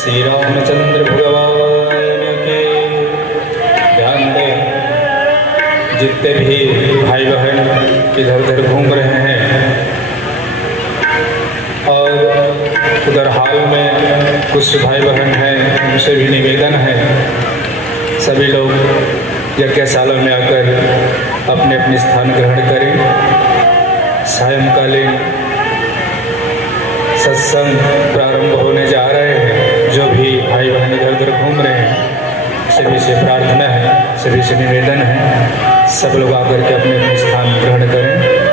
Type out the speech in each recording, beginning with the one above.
श्री रामचंद्र भगवान के। ध्यान दें, जितने भी भाई बहन इधर उधर घूम रहे हैं और उधर हाल में कुछ भाई बहन हैं, उनसे भी निवेदन है सभी लोग यज्ञशाला में आकर अपने अपने स्थान ग्रहण करें। सायंकालीन सत्संग प्रारंभ होने जा रहे हैं। जो भी भाई बहन इधर उधर घूम रहे हैं सभी से प्रार्थना है, सभी से निवेदन है, सब लोग आकर के अपने अपने स्थान ग्रहण करें।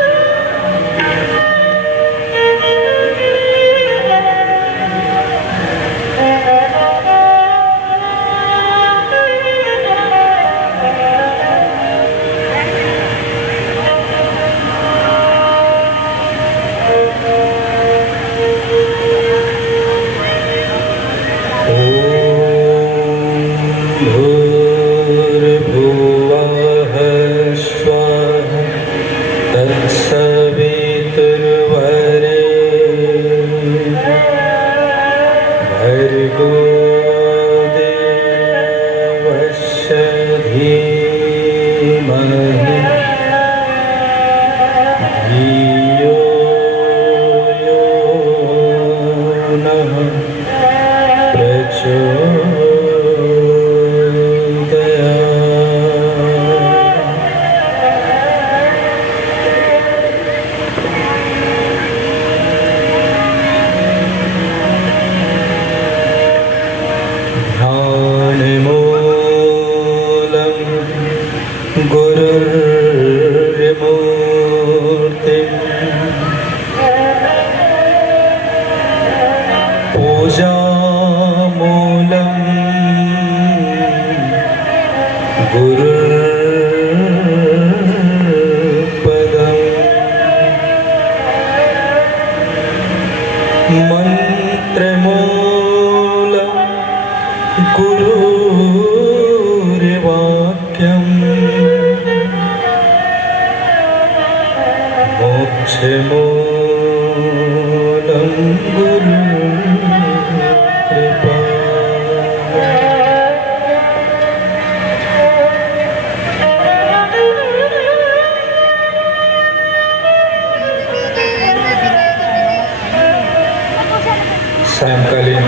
सायंकालीन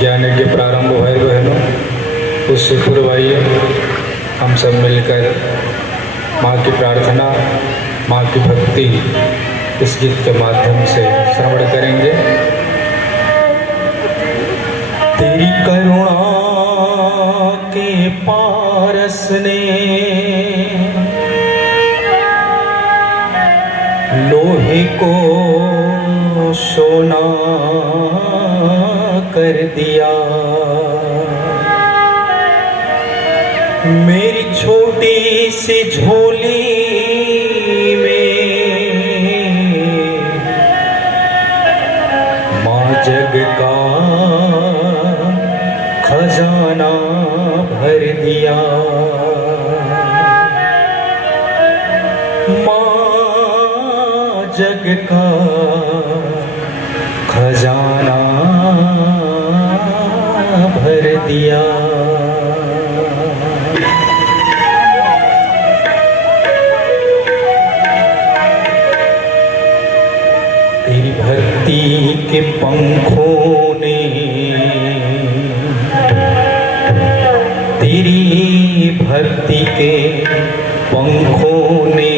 ज्ञान यज्ञ प्रारंभ भाई बहनों, उससे पूर्व आइए हम सब मिलकर माँ की प्रार्थना, माँ की भक्ति इस गीत के माध्यम से श्रवण करेंगे। तेरी करुणा के पारस ने लोहे को सोना कर दिया। मेरी छोटी सी झोली में माँ जग का खजाना भर दिया। माँ जग का खजाना भर दिया। तेरी भक्ति के पंखों ने, तेरी भक्ति के पंखों ने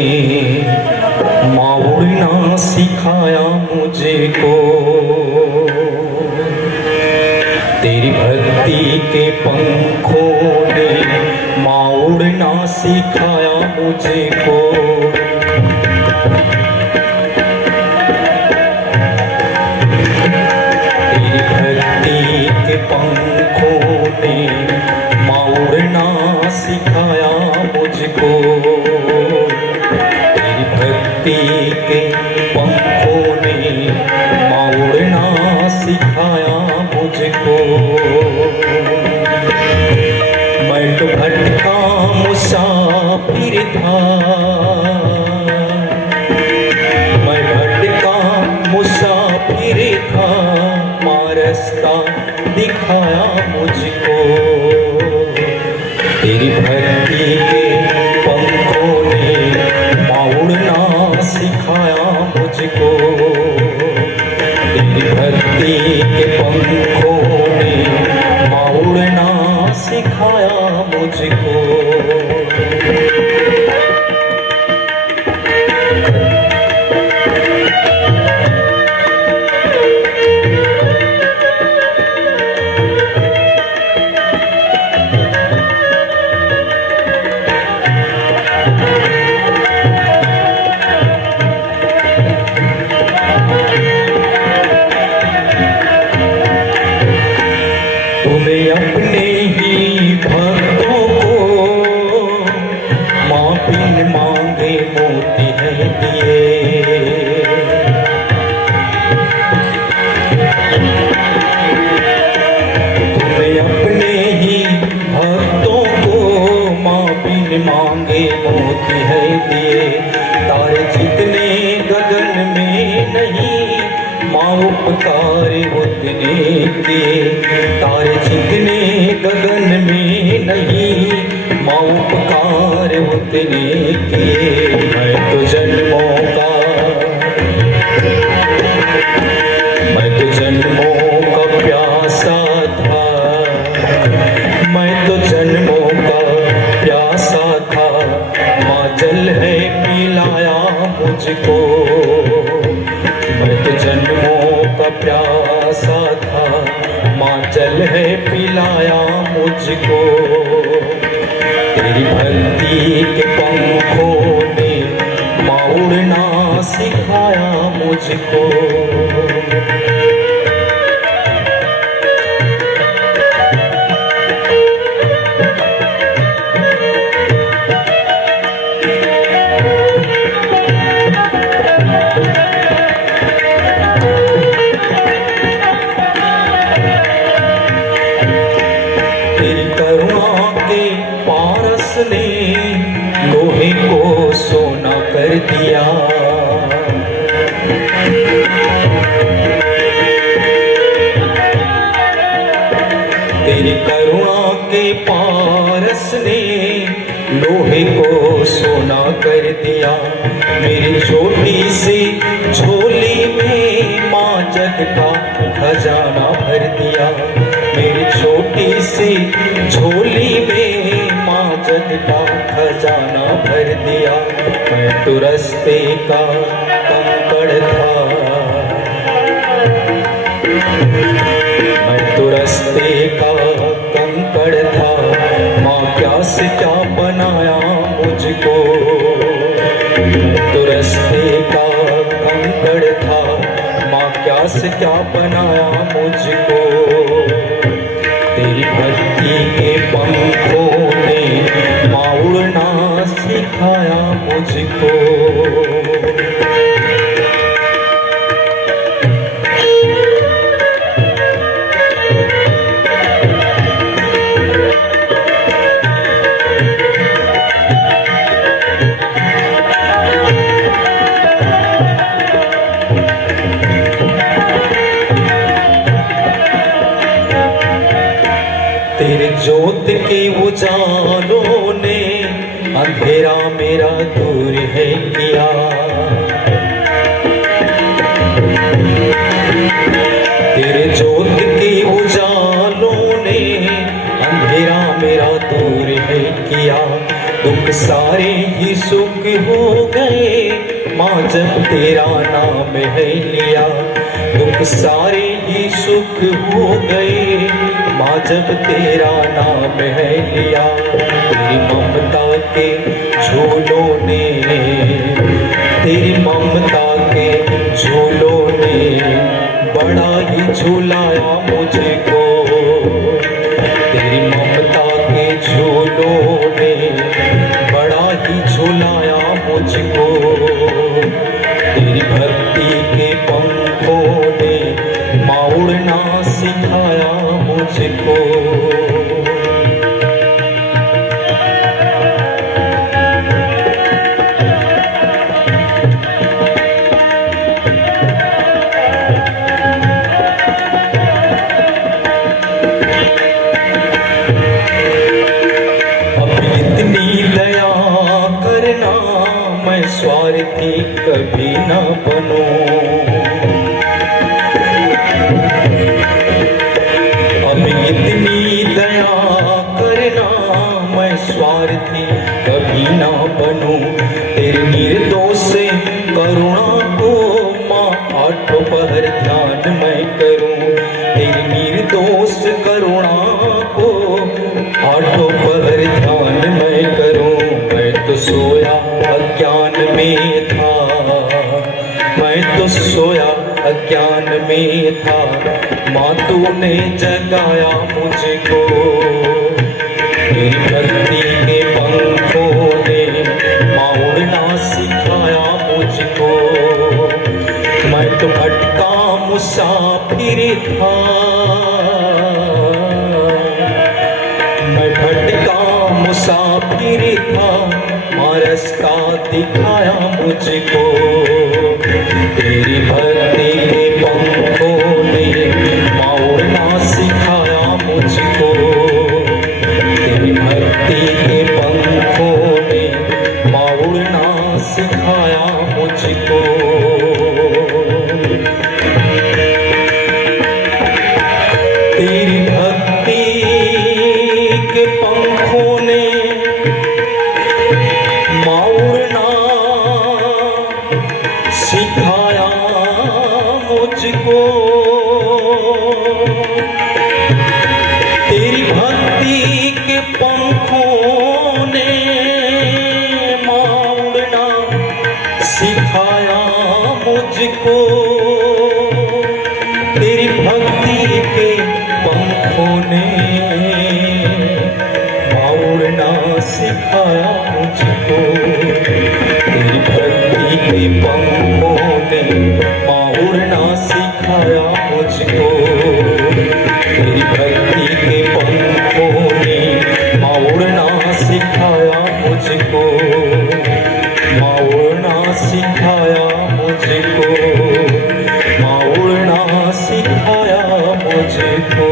माँ उड़ना सिखाया मुझको। तेरी भक्ति के पंखों ने माँ उड़ना सिखाया मुझको। तेरी भक्ति के पंखों ने माँ उड़ना सिखाया मुझको। तेरी भक्ति के पंखों ने माँ उड़ना सिखाया मुझको। मैं तो भटका मुसाफिर था, रास्ता दिखाया मुझको। तेरी भक्ति के पंखों ने उड़ना सिखाया मुझको। तेरी भक्ति के पंखों ने उड़ना सिखाया मुझको। तूने अपने ही भक्तों को माँ बिन मांगे मोती है दिए। तूने अपने ही भक्तों को माँ बिन मांगे मोती है दिए। तारे जितने गगन में नहीं माँ उपकार उतने किए। तारे जितने गगन में नहीं माँ उपकार उतने किए। मैं तो जन्मों का प्यासा था। मैं तो जन्मों का प्यासा था। माँ जल है पिलाया मुझको। मैं तो जन्मों का प्यासा था। माँ जल है पिलाया मुझको। तेरी भक्ति के पंखों ने माँ उड़ना सिखाया मुझको। ने लोहे को सोना कर दिया। तेरी करुणा के पारस ने लोहे को सोना कर दिया। मेरी छोटी सी झोली में माँ जग का खजाना भर दिया। मेरी छोटी सी झोली में जग का खजाना भर दिया। मैं तो रास्ते का कंकड़ था। मैं तो रास्ते का कंकड़ था। माँ क्या से क्या बनाया मुझको। मैं तो रास्ते का कंकड़ था। माँ क्या से क्या बनाया मुझको। तेरी भक्ति के पंखों ने माँ उड़ना सिखाया मुझको। तेरे ज्योत के उजालों ने अंधेरा मेरा दूर है किया। तेरे ज्योत के उजालों ने अंधेरा मेरा दूर है किया। दुख सारे ही सुख हो गए माँ जब तेरा नाम है लिया। दुख सारे ही सुख हो गए माँ जब तेरा नाम है लिया। तेरी ममता के झूलों ने, तेरी ममता के झूलों ने बड़ा ही झूलाया मुझको। तेरी ममता के झूलों ने बड़ा ही झूलाया मुझको। तेरी भक्ति के पंखों ने माँ उड़ना सिखाया मुझको। मैं कभी ना बनूं। अब इतनी दया करना मैं स्वार्थी कभी ना बनूं। तेरे निर्दोष करुणा को माँ आठों पहर ध्यान मैं करूं। तेरे निर्दोष करुणा को आठों पहर ध्यान मैं करूं। मैं तो सोया अज्ञान में था, मैं तो सोया अज्ञान में था, माँ तूने जगाया मुझको। तेरी भक्ति के पंखों ने माँ उड़ना सिखाया मुझको। मैं तो भटका मुसाफिर था, मैं भटका मुसाफिर था, माँ रास्ता दिखाया मुझको। तेरी भक्ति के पंखों ने माँ उड़ना सिखाया मुझको। तेरी भक्ति के पंखों ने माँ उड़ना सिखाया मुझको। तेरी भक्ति के पंखों ने माँ उड़ना सिखाया मुझको। तेरी भक्ति के पंखों ने माँ उड़ना सिखाया मुझको। तेरी भक्ति के पंखों ने माँ उड़ना सिखाया मुझको। तेरी भक्ति के पंखों ने माँ उड़ना सिखाया मुझको। तेरी भक्ति के पंखों ने माँ उड़ना सिखाया मुझको। माँ उड़ना सिखाया मुझको। माँ उड़ना सिखाया मुझको।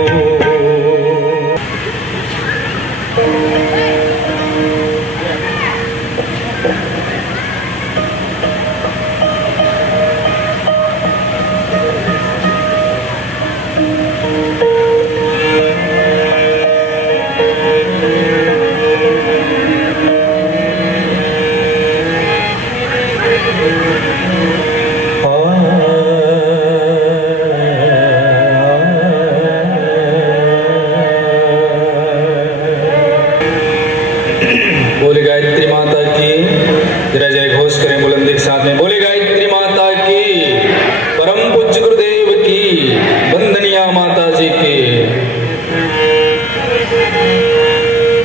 बोले गायत्री माता की। जरा जय घोष करें बुलंदी के साथ में। बोले गायत्री माता की, परम पूज्य गुरुदेव की, वंदनिया माता जी की।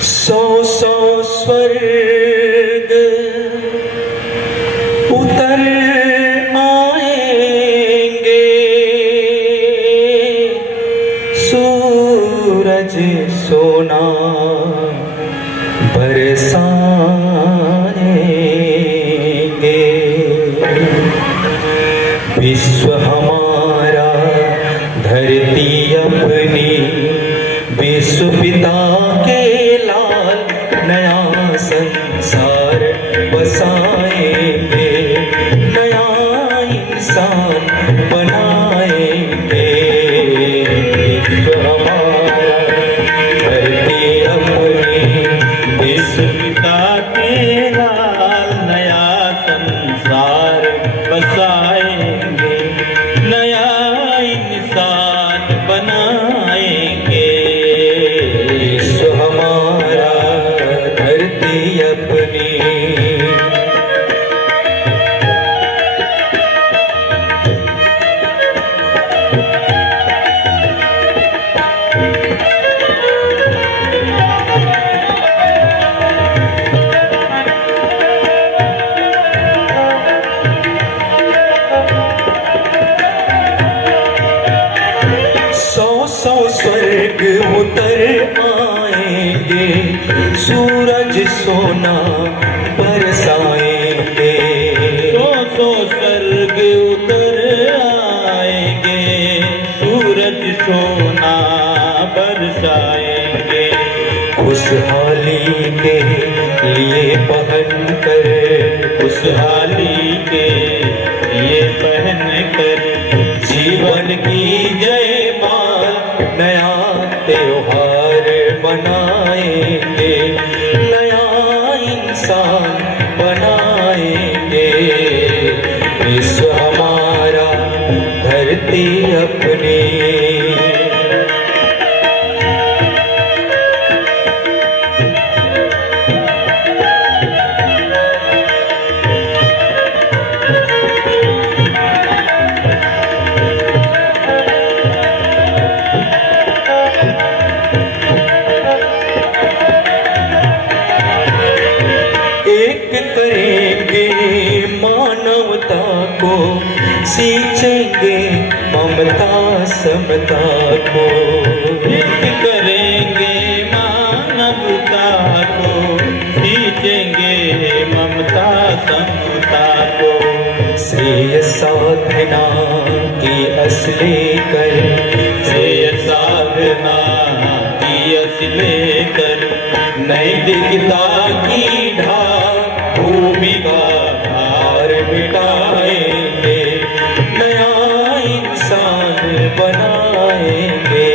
सौ सौ स्वर्ग उतर आएंगे, सूरज सोना बरसाएंगे। विश्व हमारा धरती अपनी, विश्व पिता के लाल नया संसार बसाएंगे। नया इंसान बनाएंगे। विश्व हमारा धरती अपनी, विश्व पिता के लाल नया संसार बसाएंगे। नया इंसान बनाएंगे। विश्व हमारा धरती अपनी। सौ स्वर्ग उतर आएंगे, सूरज सोना बरसाएंगे। सौ स्वर्ग उतर आएंगे, सूरज सोना बरसाएंगे। खुशहाली के लिए पहन कर खुशहाली के ये पहन कर जीवन की जयमाल नया त्योहार मनाएंगे, नया इंसान बनाएंगे। विश्व हमारा धरती अपनी। सींचेंगे ममता समता को, एक करेंगे मानवता को, सींचेंगे ममता समता को। श्रेय साधना की असली कर, श्रेय साधना की असली कर, नैतिकता की ढाल भूमि का भार मिटाएंगे, बनाएंगे।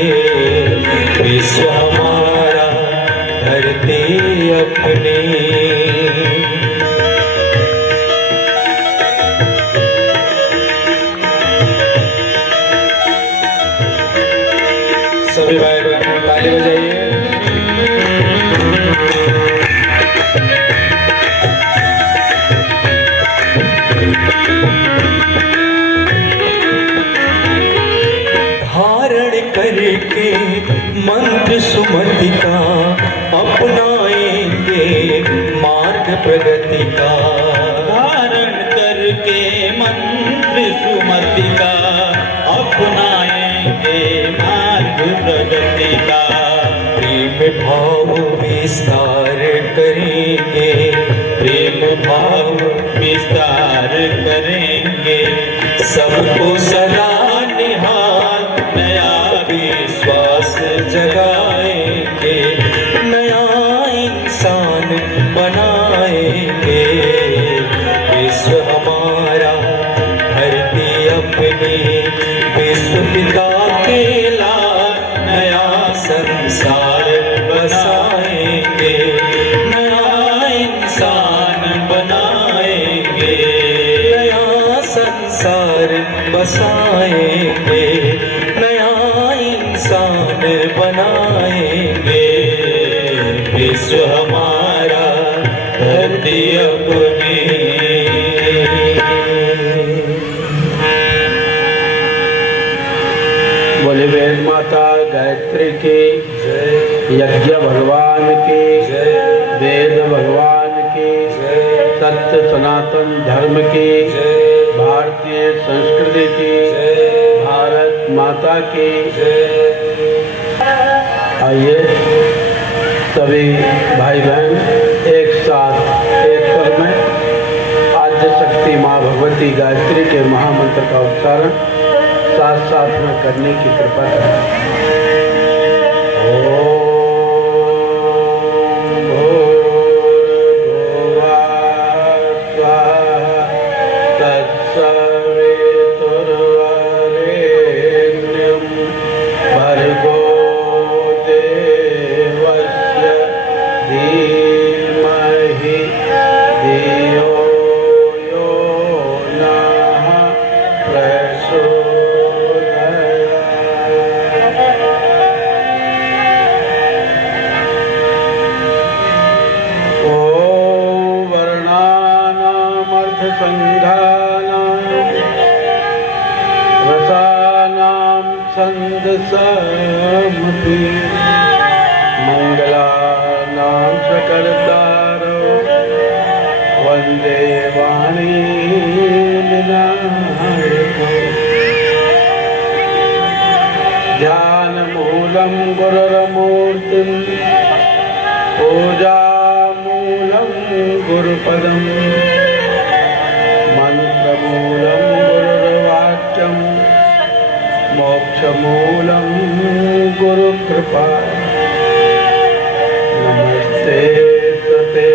विश्व हमारा धरती अपनी। सभी भाई बहन ताली बजाइए। करके मंत्र सुमति का अपनाएंगे मार्ग प्रगति का, धारण करके मंत्र सुमति का अपनाएंगे मार्ग प्रगति का। प्रेम भाव विस्तार करेंगे, प्रेम भाव विस्तार करेंगे, सबको सदा निहार नया विश्वास जगाएंगे, नया इंसान बनाएंगे। विश्व हमारा धरती अपनी, विश्व पिता के लाल नया संसार बसाएंगे, नया इंसान बनाएंगे, नया संसार बसाएंगे, इंसान बनाएंगे। विश्व हमारा धरती अपनी। बोले वेद माता गायत्री की जय, यज्ञ भगवान की जय, वेद भगवान की जय, सत्य सनातन धर्म की जय, भारतीय संस्कृति की जय, भारत माता की जय। आइए सभी भाई बहन एक साथ एक स्वर में आद्य शक्ति माँ भगवती गायत्री के महामंत्र का उच्चारण साथ साथ में करने की कृपा करें। छन्दसामपि मङ्गलानां सकलतारो वन्दे वाणी विनायको। ध्यानमूलं गुरुरमूर्तिं पूजामूलं गुरुपदम् मन्त्रमूलं गुरुर्वाक्यं मोक्षमूलं गुरुकृपा। नमस्ते ते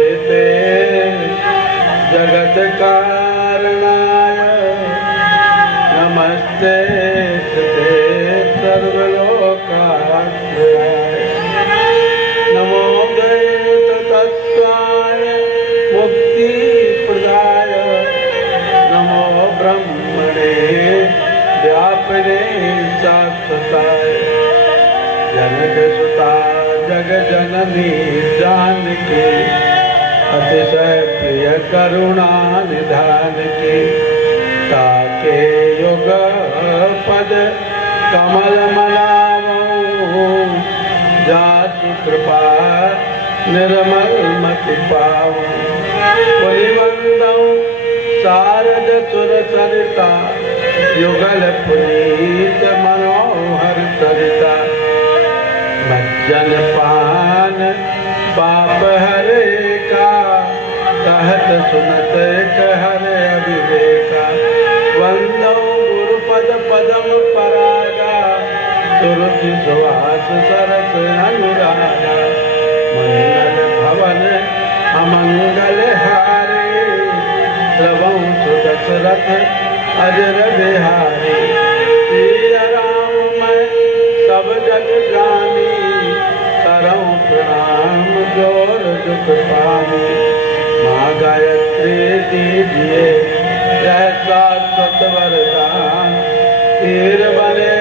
जगत कारणाय नमस्ते ते सर्वलोकाश्रयाय नमो दैवत तत्त्वाय मुक्तिप्रदाय नमो ब्रह्मणे व्यापने शाश्वताय जनक सुता जग जननी जानकी अतिशय प्रिय करुणा निधान की ताके युग पद कमल मनावो जासु कृपा निर्मल मति पावो पुलिवंदौ शारद सुर सरिता युगल पुनीत मनोहर सरिता मज्जन पान पाप हरे का कहत सुनत कहर अविवेका वंदौ गुरुपद पदम परागा सुरुचि सुहास सरस अनुरागा मंगल भवन अमंगल हारे श्रवौ सुदशरथ अजर बिहारी सिया राम मैं सब जग जानी करऊं प्रणाम जोर दुख पानी माँ गायत्री दीजिए जैसा सतवरदान तीर बने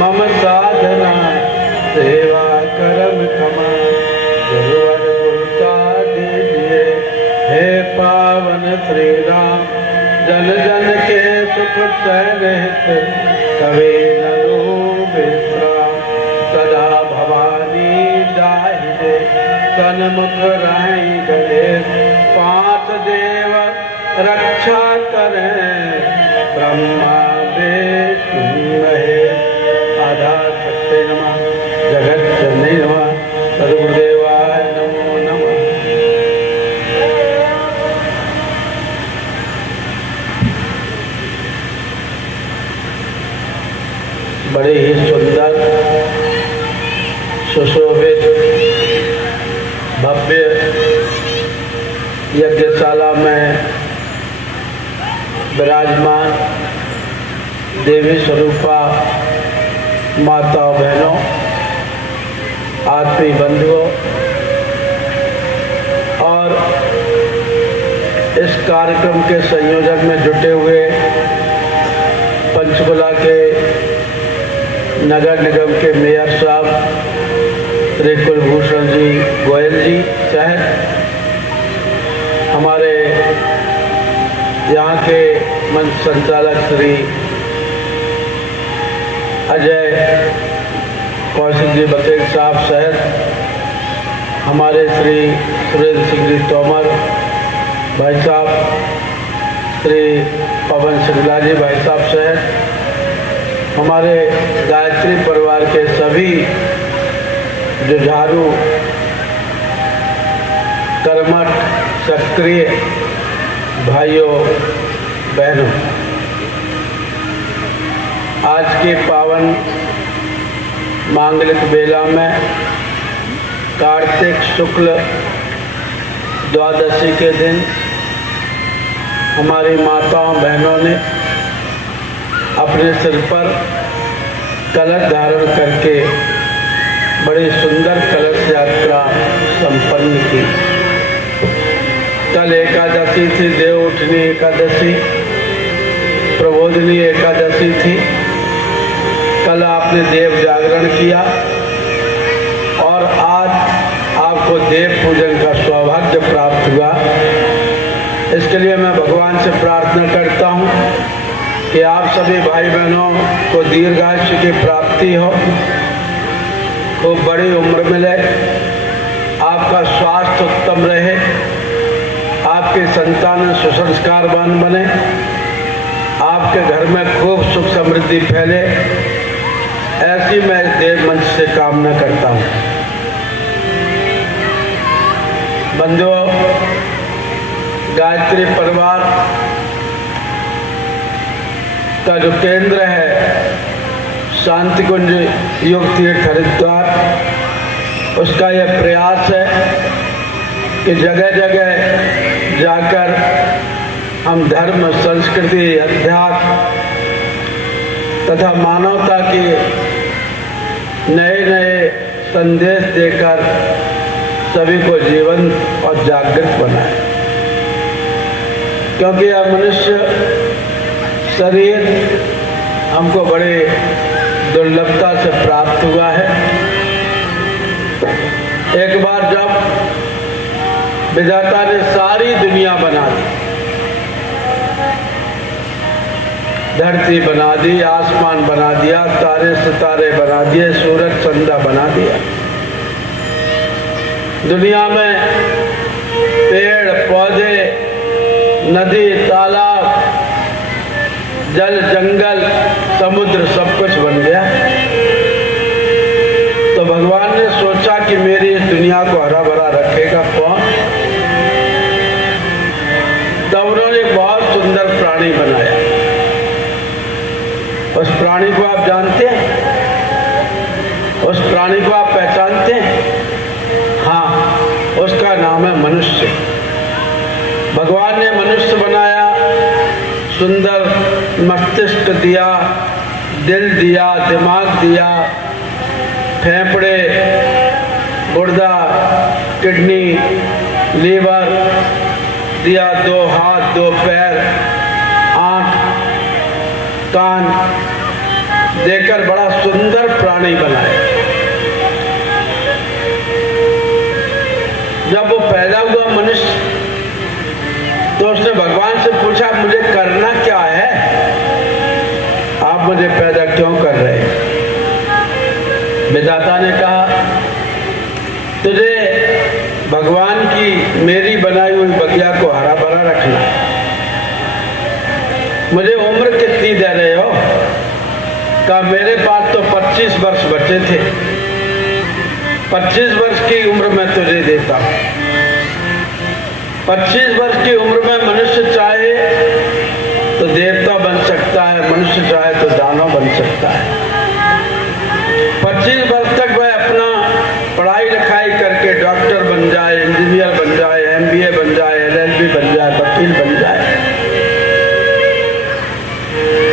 मम साधना सेवा करम कमा गुरुवर गुरुता दीजिए हे पावन श्री राम जन जन के सुख चैन हित कभी ननु विश्राम सदा भवानी जाहिदे सन्मुख राई गणेश पांच देव रक्षा करें ब्रह्मा विष्णु महेश आधार शक्ति नमः जगत जननी नमः सद्गुरुदेवाय नमो नमः। बड़े ही सुंदर सुशोभित भव्य यज्ञशाला में विराजमान देवी स्वरूपा माता बहनों आत्मीय बंधुओं और इस कार्यक्रम के संयोजन में जुटे हुए पंचकुला के नगर निगम के मेयर साहब श्री कुलभूषण जी गोयल जी सहित हमारे यहाँ के मंच संचालक श्री अजय कौशिक जी बघेल साहब सहित हमारे श्री सुरेंद्र सिंह जी तोमर भाई साहब श्री पवन सिंगला जी भाई साहब सहित हमारे गायत्री परिवार के सभी जुझारू कर्मठ सक्रिय भाइयों बहनों आज के पावन मांगलिक बेला में कार्तिक शुक्ल द्वादशी के दिन हमारी माताओं बहनों ने अपने सिर पर कलश धारण करके बड़ी सुंदर कलश यात्रा संपन्न की। कल एकादशी थी, देव उठनी एकादशी, प्रबोधिनी एकादशी थी। कल आपने देव जागरण किया और आज आपको देव पूजन का सौभाग्य प्राप्त हुआ। इसके लिए मैं भगवान से प्रार्थना करता हूँ कि आप सभी भाई बहनों को दीर्घायुष्य की प्राप्ति हो, खूब बड़ी उम्र मिले, आपका स्वास्थ्य उत्तम रहे, आपके संतान सुसंस्कारवान बने, आपके घर में खूब सुख समृद्धि फैले, ऐसी मैं देव मंच से कामना करता हूँ। बंधुओं, गायत्री परिवार का जो केंद्र है शांति कुंज योग तीर्थ हरिद्वार, उसका यह प्रयास है कि जगह जगह जाकर हम धर्म, संस्कृति, अध्यात्म तथा मानवता के नए नए संदेश देकर सभी को जीवंत और जागृत बनाए। क्योंकि यह मनुष्य शरीर हमको बड़े दुर्लभता से प्राप्त हुआ है। एक बार जब विधाता ने सारी दुनिया बना दी, धरती बना दी, आसमान बना दिया, तारे सितारे बना दिए, सूरज चंदा बना दिया, दुनिया में पेड़ पौधे, नदी, तालाब, जल, जंगल, समुद्र सब कुछ बन गया। तो भगवान ने सोचा कि मेरी इस दुनिया को हरा भरा रखेगा कौन? तब उन्होंने बहुत सुंदर प्राणी बनाया। उस प्राणी को आप जानते हैं? उस प्राणी को आप पहचानते हैं? हाँ, उसका नाम है मनुष्य। भगवान ने मनुष्य बनाया, सुंदर मस्तिष्क दिया, दिल दिया, दिमाग दिया, फेफड़े, गुर्दा, किडनी, लीवर दिया, 2 हाथ, 2 पैर, आंख, कान देकर बड़ा सुंदर प्राणी बनाया। जब वो पैदा हुआ मनुष्य, तो उसने भगवान से पूछा, मुझे करना क्या है? आप मुझे पैदा क्यों कर रहे हैं? विधाता ने कहा, तुझे भगवान की मेरी बनाई हुई बगिया को हरा भरा रखना। मुझे उम्र कितनी दे रहे हो? कहा, मेरे पास तो 25 वर्ष बचे थे, 25 वर्ष की उम्र में तुझे देता हूं। 25 वर्ष की उम्र में मनुष्य चाहे तो देवता बन सकता है, मनुष्य चाहे तो दानव बन सकता है। 25 वर्ष तक वह अपना पढ़ाई लिखाई करके डॉक्टर बन जाए, इंजीनियर बन जाए, MBA बन जाए, LLB बन जाए, वकील बन जाए।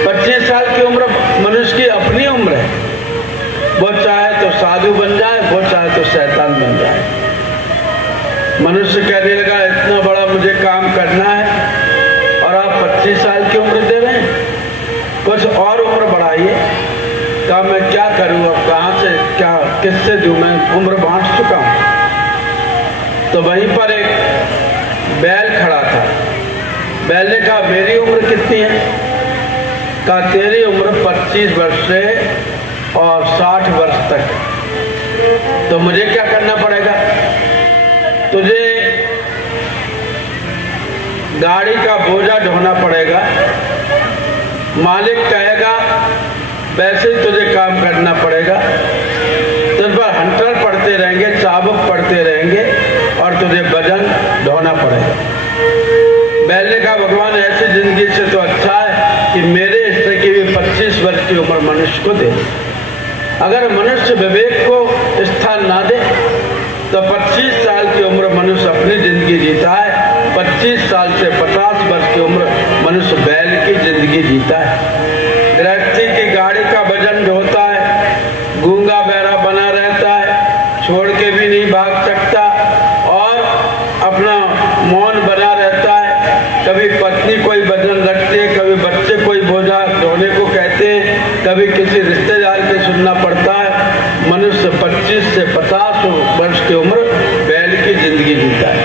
25 साल की उम्र मनुष्य की अपनी उम्र है। वो चाहे तो साधु बन जाए, वो चाहे तो शैतान बन जाए। मनुष्य कहने लगा, इतना बड़ा मुझे काम करना है और आप 25 साल की उम्र दे रहे हैं, कुछ और उम्र बढ़ाइए। कहा, मैं क्या करूं, अब कहां से क्या किससे दूं, मैं उम्र बांट चुका हूं। तो वहीं पर एक बैल खड़ा था। बैल ने कहा, मेरी उम्र कितनी है? कहा, तेरी उम्र 25 वर्ष से और 60 वर्ष तक है। तो मुझे क्या करना पड़ेगा? तुझे गाड़ी का बोझा ढोना पड़ेगा। मालिक कहेगा वैसे ही तुझे काम करना पड़ेगा। तुझ पर हंटर पड़ते रहेंगे, चाबुक पड़ते रहेंगे और तुझे वजन ढोना पड़ेगा। बैल ने कहा, भगवान ऐसी जिंदगी से तो अच्छा है कि मेरे हिस्से की भी 25 वर्ष की उम्र मनुष्य को दे। अगर मनुष्य विवेक को स्थान ना दे तो 25 साल की उम्र मनुष्य अपनी जिंदगी जीता है, 25 साल से 50 वर्ष की उम्र मनुष्य बैल की जिंदगी जीता है। गृहस्थी की गाड़ी का वजन ढोता है, गूंगा बहरा बना रहता है, छोड़ के भी नहीं भाग सकता और अपना मौन बना रहता है। कभी पत्नी कोई वजन रखती है, कभी बच्चे कोई बोझा ढोने को कहते हैं, कभी किसी रिश्तेदार के सुनना पड़ता है। मनुष्य 25 से 50 वर्ष की उम्र बैल की जिंदगी जीता है।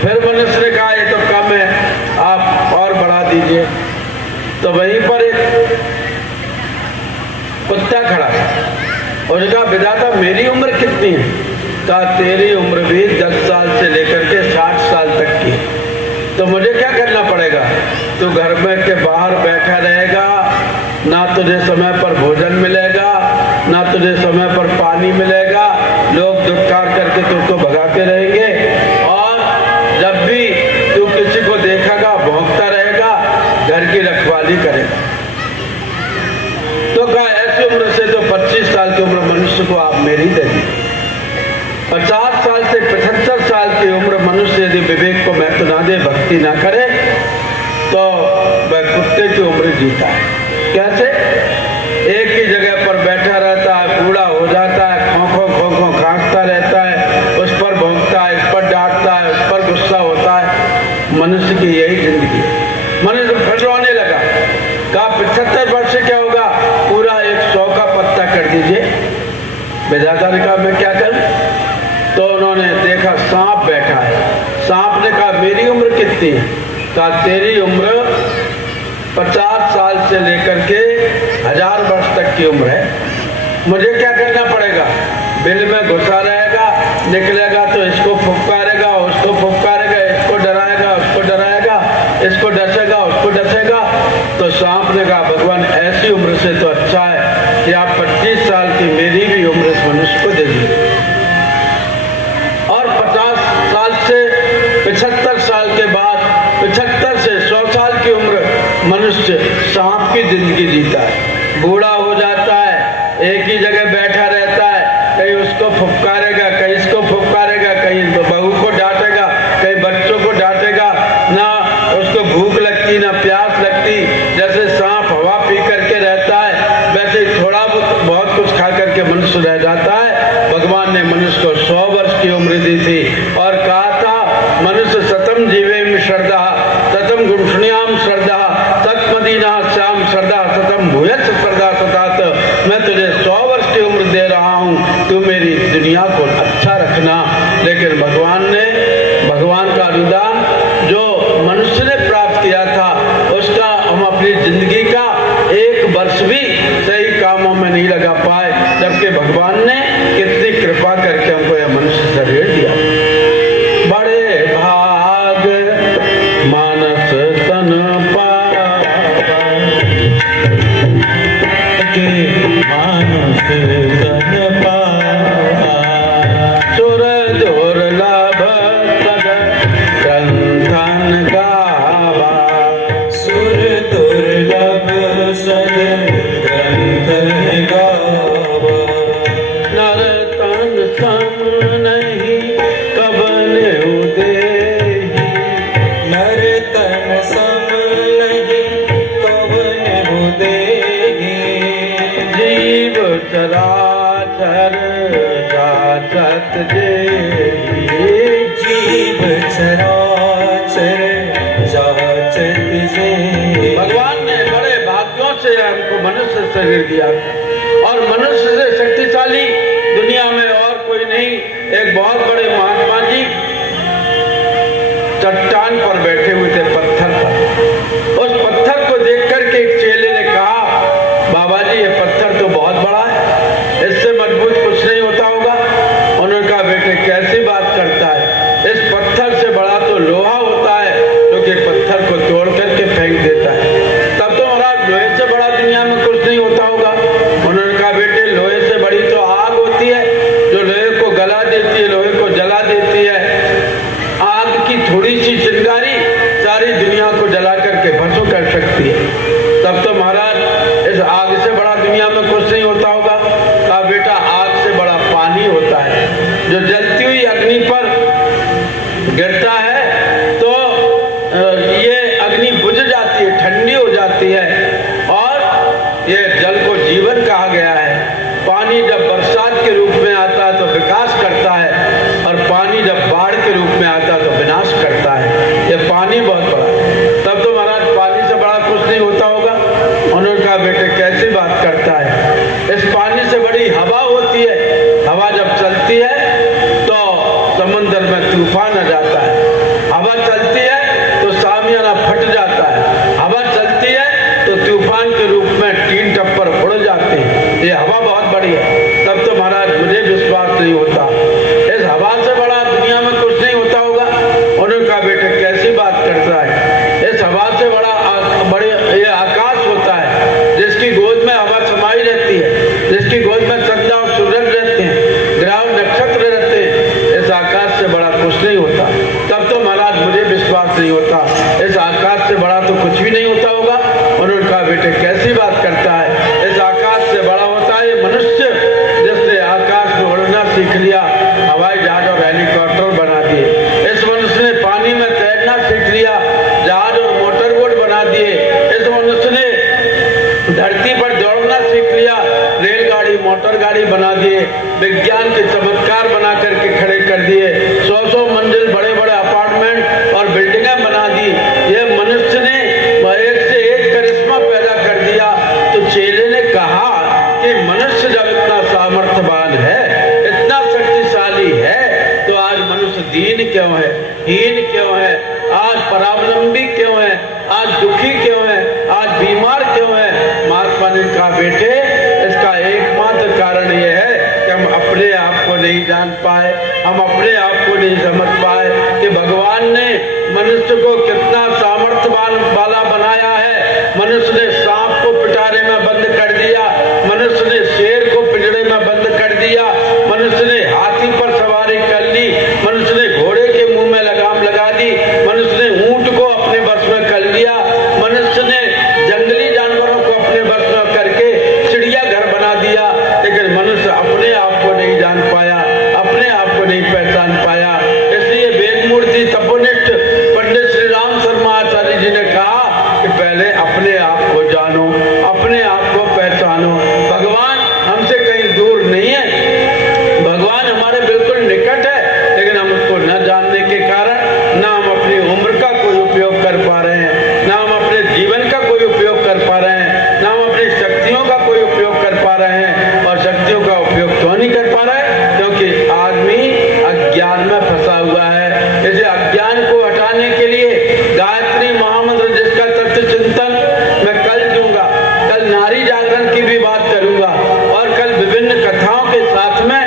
फिर मनुष्य ने कहा, ये तो कम है, आप और बढ़ा दीजिए। तो वहीं पर एक कुत्ता खड़ा था और कहा, विधाता मेरी उम्र कितनी है? कहा, तेरी उम्र भी 10 साल से लेकर के 60 साल तक की। तो मुझे क्या करना पड़ेगा? तू घर में के बाहर बैठा रहेगा, ना तुझे समय पर भोजन मिलेगा, ना तुझे समय पर पानी मिलेगा, लोग दुत्कार करके तुझको भगाते रहेंगे और जब भी तू किसी को देखेगा भौंकता रहेगा, घर की रखवाली करेगा। तो कहा, ऐसी उम्र से तो 25 साल की उम्र मनुष्य को आप मेरी दे दी। 50 साल से 75 साल की उम्र मनुष्य यदि विवेक को महत्व ना दे, भक्ति ना करे जीता है। कैसे? एक ही जगह पर बैठा रहता है, बूढ़ा हो जाता है, खों खांसता रहता है, उस पर भौंकता है, इस पर डांटता है, उस पर गुस्सा होता है। मनुष्य की यही जिंदगी है। मनुष्य फिर रोने लगा, कहा 75 वर्ष से क्या होगा, पूरा 100 का पत्ता कर दीजिए। विधाता ने कहा मैं क्या करूं? तो उन्होंने देखा सांप बैठा है। सांप ने कहा मेरी उम्र कितनी है? कहा तेरी उम्र 50 साल से लेकर के 1000 वर्ष तक की उम्र है। मुझे क्या करना पड़ेगा? बिल में घुसा रहेगा, निकलेगा तो इसको फुफकारेगा, उसको फुफकारेगा, इसको डराएगा, उसको डराएगा, इसको डसेगा, उसको डसेगा। तो सांप ने कहा भगवान ऐसी उम्र से तो अच्छा है कि आप 25 साल की मेरी भी उम्र इस मनुष्य को दे दीजिए। और 50 साल से 75 साल के बाद 75 से 100 साल की उम्र मनुष्य सांप की जिंदगी जीता है। बूढ़ा हो जाता है, एक ही जगह बैठा रहता है, कहीं उसको फुफकारेगा, कहीं इसको फुफकारेगा, कहीं बहू को डांटेगा, कहीं बच्चों को डांटेगा, ना उसको भूख लगती ना प्यास लगती। जैसे सांप हवा पी करके रहता है वैसे ही थोड़ा बहुत कुछ खा करके मनुष्य रह जाता है। भगवान ने मनुष्य को 100 वर्ष की उम्र दी थी और कहा था मनुष्य सतम जीवेम श्रद्धा सतम गुरुष्ण्याम श्रद्धा तत्मदीना श्याम श्रद्धा सतम भूयस श्रद्धा सतात। मैं तुझे 100 वर्ष की उम्र दे रहा हूँ, तू मेरी दुनिया को अच्छा रखना। लेकिन भगवान का अनुदान जो मनुष्य ने प्राप्त किया था उसका हम अपनी जिंदगी का 1 वर्ष भी सही कामों में नहीं लगा पाए, जबकि भगवान ने कितनी कृपा करके हमको यह मनुष्य शरीर दिया। बड़े भाग मानस तन मानस तन पावा, सुर दुर्लभ पद ग्रंथन गावा, सुर दुर्लभ सद ग्रंथन गावा। नर तन सम नहीं कबन उदेही, नर तन सम नहीं कवन उदेही, जीव चराचर जाचत जेही, जीव चराचर जाचत जेही। भगवान ने बड़े भाग्यों से हमको मनुष्य शरीर दिया और मनुष्य से शक्तिशाली दुनिया में और कोई नहीं। एक बहुत बड़े महात्मा जी चट्टान पर बैठे हुए थे, पत्थर पर। उस पत्थर को देख करके एक चेले ने कहा बाबा जी ये पत्थर तो बहुत बड़ा है, इससे मजबूत कुछ नहीं होता होगा। उन्होंने कहा बेटे कैसी बात करता है, इस पत्थर से बड़ा तो लोहा होता है जो कि पत्थर को तोड़ करके फेंक देता है। तब तो महाराज लोहे से बड़ा दुनिया में कुछ नहीं होता होगा। उन्होंने कहा बेटे लोहे से बड़ी तो आग होती है जो लोहे को गला देती है, लोहे को जला देती है। आग की थोड़ी सी चिंगारी सारी दुनिया को जला करके भस्म कर सकती है। तब तो महाराज इस आग से बड़ा दुनिया में कुछ नहीं होता होगा। कहा बेटा आग से बड़ा पानी होता है, जो जलती हुई अग्नि पर गिरता है तो ये अग्नि बुझ जाती है, ठंडी हो जाती है और ये जल को जीवन कहा गया है। पानी जब बरसात के रूप में आता है तो विकास करता है और पानी जब बाढ़ के रूप में आता है तो विनाश करता है। ये पानी बहुत बड़ा है। तब तो महाराज पानी से बड़ा कुछ नहीं होता होगा। उन्होंने कहा बेटे कैसी बात करता है, इस पानी से बड़ी हवा होती है। हवा जब चलती है खिलाड़ी बना दिए, विज्ञान के चमत्कार बना करके खड़े कर दिए, 100 मंजिल बड़े बड़े अपार्टमेंट और बिल्डिंगें बना दी। ये मनुष्य ने एक से एक करिश्मा पैदा कर दिया। तो चेले ने कहा कि मनुष्य जब इतना सामर्थ्यवान है, इतना शक्तिशाली है, तो आज मनुष्य दीन क्यों है, हीन क्यों है, आज परावलंबी क्यों है, आज दुखी क्यों है, आज बीमार क्यों है? महात्मा ने कहा बेटे, इसका एकमात्र कारण ये है कि हम अपने आप को नहीं जान पाए, हम अपने आप को नहीं समझ पाए कि भगवान ने मनुष्य को कितना सामर्थ्यवान वाला बनाया है। मनुष्य ने सांप को पिटारे में बंद कर दिया, मनुष्य ने शेर को पिंजरे में बंद कर दिया, मनुष्य ने हाथी पर सवारी कर ली, मनुष्य ने घोड़े के मुंह में लगाम लगा दी, मनुष्य ने ऊंट को अपने बस में कर लिया, मनुष्य ने जंगली जानवरों को अपने बस में करके चिड़ियाघर बना दिया। लेकिन मनुष्य अपने आप को नहीं जान पाया, अपने आप को नहीं पहचान पाया। इसलिए वेदमूर्ति तपोनिष्ठ पंडित श्री राम शर्मा आचार्य जी ने कहा कि पहले अपने आप को जानो, अपने आप को पहचानो। भगवान हमसे कहीं दूर नहीं है, भगवान हमारे बिल्कुल निकट है, लेकिन हम उसको न जानने के कारण ना हम अपनी उम्र का कोई उपयोग कर पा रहे हैं, ना हम अपने जीवन का कोई उपयोग कर पा रहे हैं, ना हम अपनी शक्तियों का कोई उपयोग कर पा रहे हैं। और शक्तियों का उपयोग क्यों नहीं कर पा रहे हैं? क्योंकि आदमी अज्ञान में फंसा हुआ है। इसे अज्ञान को हटाने के लिए गायत्री महामंत्र, जिसका तत्व चिंतन मैं कल दूंगा, कल नारी जागरण की भी बात करूंगा और कल विभिन्न कथाओं के साथ में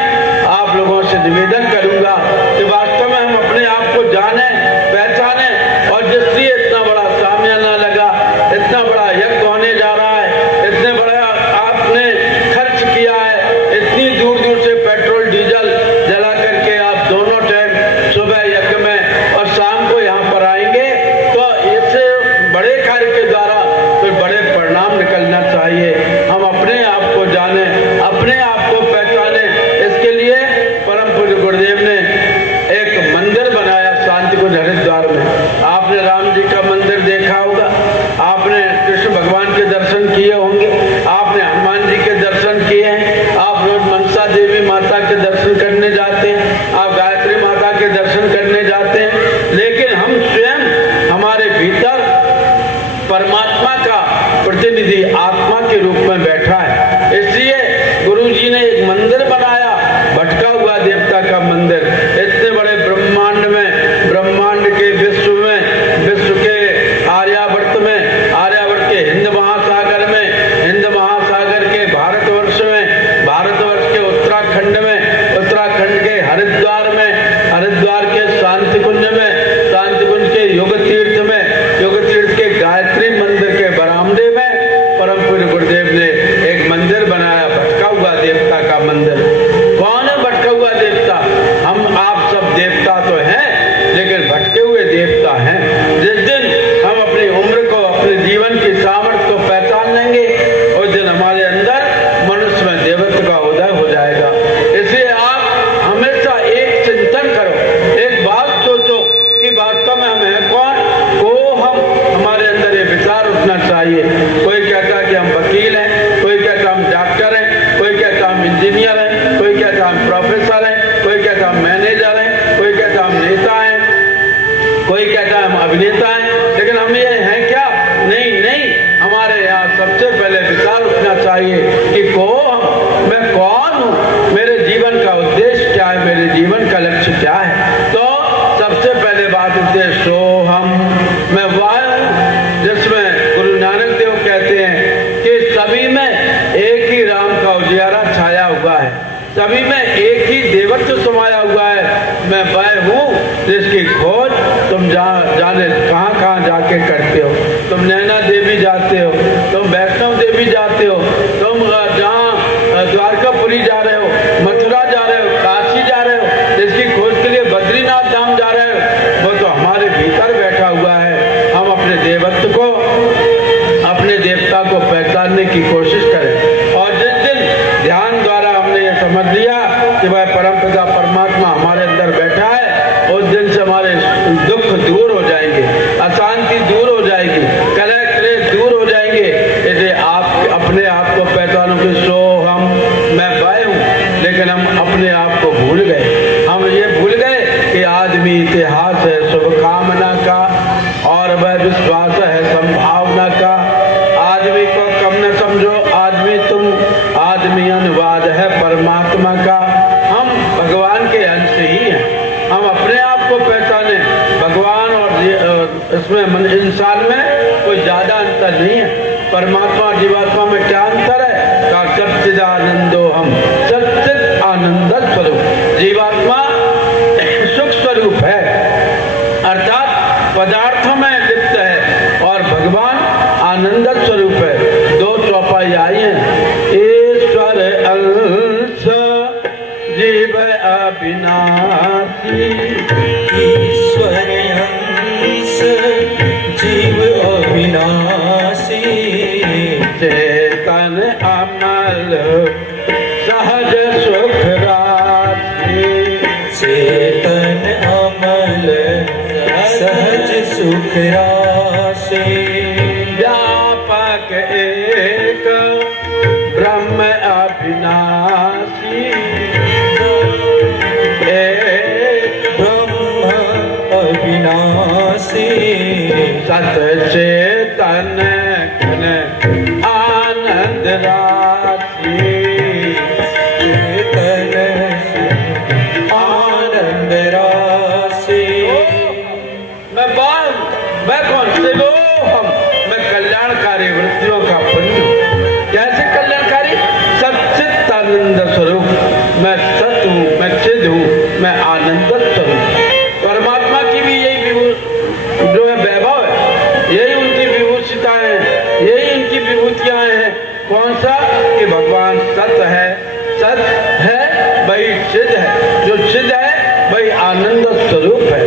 आप लोगों से निवेदन करूंगा कि वास्तव में हम अपने आप को जाने, पहचाने। और जिसलिए इतना बड़ा सामियाना लगा, इतना बड़ा यज्ञ होने जा रहा है, इतने बड़ा आपने खर्च किया है, इतनी दूर दूर से पेट्रोल डीजल जला करके आप दोनों टाइम सुबह यज्ञ में और शाम को यहाँ पर आएंगे, तो इससे बड़े कार्य के द्वारा फिर बड़े परिणाम निकलना चाहिए। हम अपने आप को जाने, अपने आप को पहचाने। इसके लिए परम पूज्य गुरुदेव ने एक मंदिर बनाया शांति कुंज हरिद्वार में। आपने राम जी का मंदिर देखा होगा, आपने कृष्ण भगवान के दर्शन किए होंगे, आपने हनुमान जी के दर्शन किए हैं, आप रोज मनसा देवी माता के दर्शन करने जाते हैं, आप गायत्री माता के दर्शन करने जाते हैं। लेकिन हम स्वयं हमारे भीतर परमात्मा का प्रतिनिधि आत्मा के रूप में बैठा है। इसलिए गुरु जी ने एक मंदिर बनाया, भटका हुआ देवता का मंदिर। इतने बड़े ब्रह्मांड में, ब्रह्मांड के विश्व में, विश्व के आर्यावर्त में, आर्यावर्त के हिंद महासागर में, हिंद महासागर के भारतवर्ष में, भारतवर्ष के उत्तराखंड में, उत्तराखंड के हरिद्वार में, हरिद्वार के शांति कुंज में, शांति कुंज के योग तीर्थ में, योग तीर्थ के गायत्री मंदिर के बरामदे में परम पूज्य गुरुदेव ने एक मंदिर बनाया, भटका हुआ देवता का मंदिर। कौन है भटका हुआ देवता? हम आप सब देवता तो हैं, लेकिन भटके हुए देवता हैं। जिस दिन हम अपनी उम्र को, अपने जीवन की सामर्थ्य को पहचान लेंगे, उस दिन हमारे अंदर मनुष्य में देवत्व का उदय हो जाएगा। इसलिए आप हमेशा एक चिंतन करो, एक बात सोचो कि वास्तव में हम हैं कौन। को हम, हमारे अंदर ये विचार उठना चाहिए। कोई कहता है कि हम वकील हैं, कोई कहता हम डॉक्टर हैं, कोई कहता हम इंजीनियर हैं, कोई कहता हम प्रोफेसर हैं, कोई कहता हम मैनेजर हैं, कोई कहता हम नेता हैं, कोई कहता हम अभिनेता हैं। लेकिन हम ये हैं क्या? नहीं नहीं, हमारे यहाँ सबसे पहले विचार उठना चाहिए कि को हम, मैं कौन हूँ, मेरे जीवन का उद्देश्य क्या है, मेरे जीवन का लक्ष्य क्या है। तो सबसे पहले बात उठे सो हम, मैं वायु, जिसमें गुरु नानक देव कहते हैं कि सभी में एक ही राम का उजियारा छाया हुआ है, सभी में एक ही देवत्व समाया हुआ है। मैं वह हूँ जिसकी खोज तुम जाने कहाँ कहाँ जाके करते हो। तुम नैना देवी जाते हो, तुम वैष्णव देवी जाते हो, तुम जहाँ द्वारकापुरी जा रहे हो, मथुरा जा रहे हो, काशी जा रहे हो, जिसकी खोज के लिए बद्रीनाथ धाम जा रहे हो, वो तो हमारे भीतर बैठा हुआ है। हम अपने देवत्व को, अपने देवता को पहचानने की कोशिश करें। और जिस दिन ध्यान द्वारा हमने ये समझ लिया कि वह परमपिता परमात्मा हमारे अंदर बैठा है, उस दिन से हमारे दुख दूर हो जाएंगे, अशांति दूर हो जाएगी, कलह क्लेश दूर हो जाएंगे। इसलिए आप अपने आप को पहचानो कि सो हम, मैं वह हूँ लेकिन हम अपने आप को भूल गए। हम ये भूल गए कि आदमी इतिहास है शुभकामना का और वह विश्वास है संभावना का। आदमी को कम न समझो, आदमी अनुवाद है परमात्मा का। हम भगवान के अंश ही हैं। हम अपने आप को पहचाने। भगवान और इसमें इंसान में कोई ज्यादा अंतर नहीं है। परमात्मा और जीवात्मा में क्या अंतर है? का सच्चिदानंदो हम, सच्चिद आनंद स्वरूप। जीवात्मा सुख स्वरूप है अर्थात पदार्थों में लिप्त है और भगवान आनंद स्वरूप है। दो चौपाई आई है, ईश्वर अंश जीव अविनाशी। ईश्वर अंश जीव अविनाशी। चेतन अमल सहज सुख राशि। चेतन अमल सहज सुख राशि। व्यापक एक ब्रह्म अविनाशी। एक ब्रह्म अविनाशी। सत चेतन घन आनंद राशि। चेतन आनंद राशि। मैं कौन से लो हम? मैं कल्याणकारी वृत्तियों का पुण्य हूँ। कैसे कल्याणकारी? सच्चिदानंद स्वरूप। मैं सत हूँ, मैं चिद हूँ, मैं आनंद स्वरूप। परमात्मा की भी यही जो है वैभव है, यही उनकी विभूषिताएं हैं, यही उनकी विभूतियां हैं। कौन सा? कि भगवान सत है वही चिद है। जो चिद है वही आनंद स्वरूप है।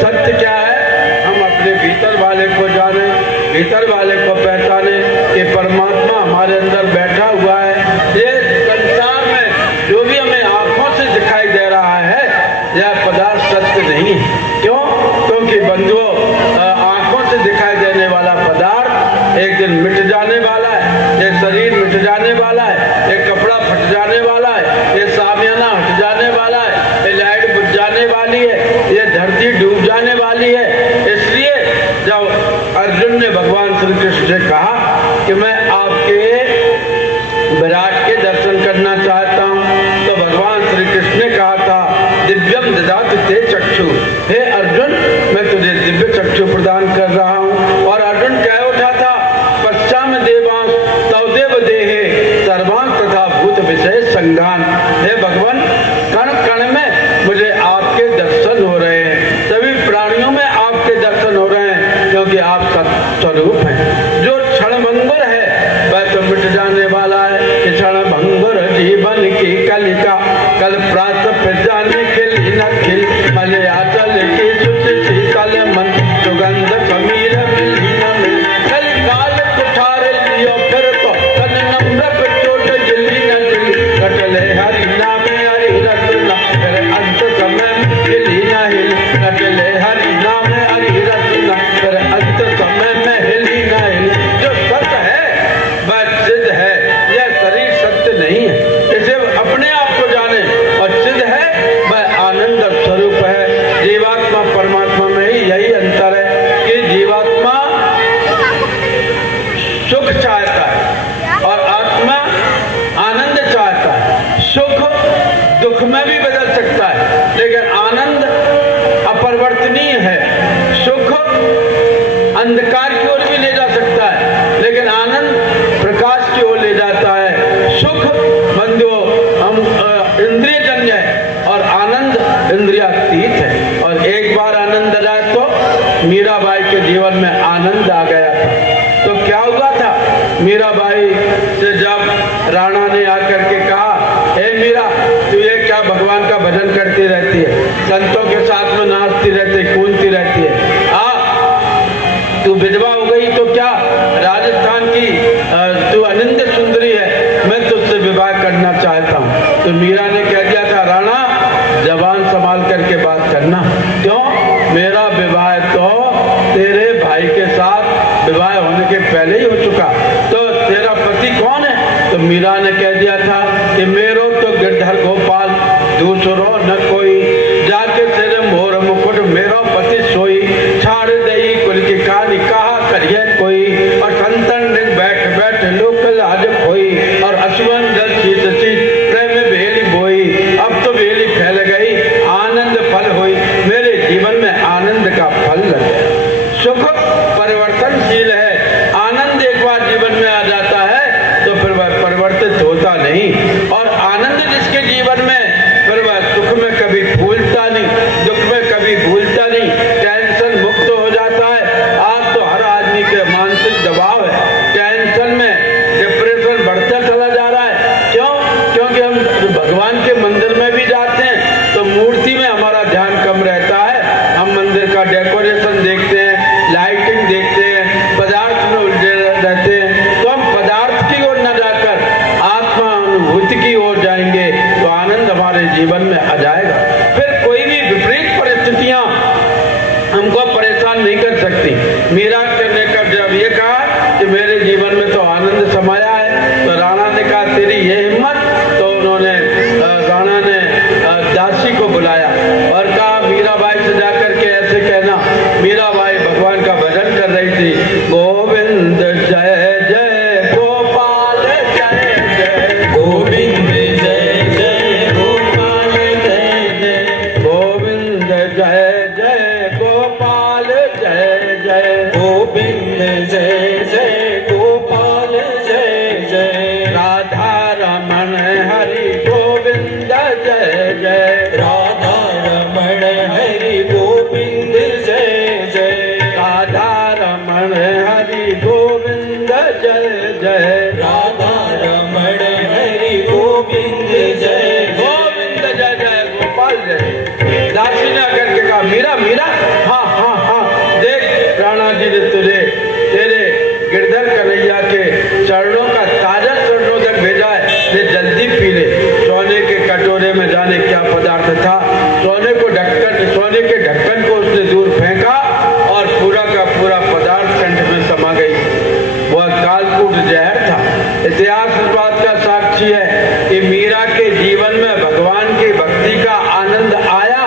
सत्य क्या है? हम अपने भीतर वाले को जाने, भीतर वाले को पहचाने कि परमात्मा हमारे अंदर बैठा हुआ है। ये संसार में जो भी हमें आंखों से दिखाई दे रहा है यह पदार्थ सत्य नहीं है। क्यों? क्योंकि बंधुओं, आंखों से दिखाई देने वाला पदार्थ एक दिन मिट जाने वाला है। ये शरीर मिट जाने वाला है, ये कपड़ा फट जाने वाला है, ये सामियाना हट जाने वाला है, ये लाइट बुझ जाने वाली है, ये धरती डूब जाने वाली है। इसलिए जब अर्जुन ने भगवान श्री कृष्ण से कहा कि मैं आपके विराट के दर्शन करना चाहता हूँ, तो भगवान श्री कृष्ण ने कहा था दिव्यम ददाति ते चक्षु। हे अर्जुन, मैं तुझे दिव्य चक्षु प्रदान कर रहा हूँ। और अर्जुन कह उठा था पश्चाम देवांश तवदेव देहे सर्वांश तथा भूत विषय संज्ञान। हे भगवान, कण कण में मुझे आपके दर्शन हो रहे हैं, सभी प्राणियों में आपके दर्शन हो रहे हैं, क्योंकि आप सत्स्वरूप हैं। जो क्षणभंगुर है वह तो मिट जाने वाला है। क्षणभंगुर जीवन की कलिका कल प्रातः फिर जाने के लिए न खिल मलयाचल की शुचि शीतल मन सुगंध समीर मिली न मिल। कल काल कुठार लियो फिर तो तन नम्र पे चोट जिली न जिली। कटले हरि नाम हरि रत्न फिर अंत समय में हिली न हिल। कटले हरि नाम हरि रत्न फिर अंत समय में हिली न हिल। जो सत्य है वह सिद्ध है, यह शरीर सत्य नहीं है। इसे अपने आप को जाने। और सिद्ध है वह आनंद स्वरूप है। जीवात्मा परमात्मा में ही यही अंतर है कि जीवात्मा सुख चाहता है और आत्मा आनंद चाहता है। सुख दुख में भी बदल सकता है, लेकिन आनंद अपरिवर्तनीय है। सुख अंधकार की ओर भी ले जा सकता है, लेकिन आनंद प्रकाश की ओर ले जाता है। सुख बंधुओं हम इंद्रियजन्य है और आनंद इंद्रियातीत है। और एक बार आनंद आ जाए तो मीराबाई के जीवन में आनंद आ गया था। तो क्या हुआ था? मीराबाई से जब राणा ने आकर के कहा, हे मीरा, तू ये क्या भगवान का भजन करती रहती है, संतों के साथ में नाचती रहती, कूदती रहती है, तू विधवा हो गई तो क्या राजस्थान की तू अनिंद सुंदरी है, मैं तुझसे विवाह करना चाहता हूँ। तो मीरा ने कह दिया था, राणा जबान संभाल करके बात करना। क्यों? मेरा विवाह तो तेरे भाई के साथ विवाह होने के पहले ही हो चुका। तो तेरा पति कौन है? तो मीरा ने कह दिया था कि मेरो तो गिरधर गोपाल दूसरो न कोई, जाके तेरे मोर मुकुट मेरो पति सोई, छाड़ दई कुल की कहानी कहा करिए कोई, और संतन डिग बैठ बैठ लोक लाज खोई, और असुवन जल शीत शीत प्रेम बेली बोई, अब तो बेली फैल गई आनंद फल हुई, मेरे जीवन में आनंद का फल लगे। सुख परिवर्तनशील है, आनंद एक बार जीवन में आ जाता है तो फिर वह परिवर्तित होता नहीं, और आनंद जिसके जीवन में फिर वह सुख में कभी भूलता नहीं, दुख में कभी भूलता नहीं, टेंशन मुक्त हो जाता है। आज तो हर आदमी के मानसिक दबाव है, टेंशन में डिप्रेशन बढ़ता चला जा रहा है। क्यों? क्योंकि हम भगवान के मंदिर में भी जाते हैं तो मूर्ति में हमारा ध्यान कम रहता है, हम मंदिर का डेकोरेशन देखते हैं, लाइटिंग देखते हैं, पदार्थ में उलझे रहते हैं, तो हम पदार्थ की ओर न जाकर आत्मा अनुभूति की ओर जाएंगे तो आनंद हमारे जीवन में आ जाएगा। फिर कोई भी विपरीत परिस्थितियां हमको परेशान नहीं कर सकती। मीरा ने कर जब ये कहा कि मेरे जीवन में तो आनंद समाया है, तो राणा ने कहा तेरी ये हिम्मत, तो उन्होंने राणा ने दासी को बुलाया और कहा मीराबाई से जाकर के ऐसे कहना। मीराबाई भगवान का भजन कर रही थी, गोविंद जय जय गोपाल जय जय, गोविंद जय जय गोपाल जय जय, गोविंद जय जय गोपाल जय जय, गोविंद जय जय गोपाल जय जय, राधा रमण हरि गोविंद जय जय, राधा रमण हरि गोविंद जय जय, राधा रमण हरि गोविंद जय जय, राधा रमण हरि गोविंद जय गोविंद जय जय गोपाल जय। दासी ने आकर के कहा मीरा मीरा, हाँ हाँ हाँ, देख राणा जी ने तुझे तेरे गिरधर कन्हैया के चरणों का ताजा चरणोदक भेजा है, ये जल्दी पी ले। सोने के कटोरे में जाने क्या पदार्थ था, सोने के ढक्कन को उसने दूर फेंका और पूरा का पूरा पदार्थ कंठ में समा गई। वह कालकूट जहर था। इतिहास इस बात का साक्षी है कि मीरा के जीवन में भगवान की भक्ति का आनंद आया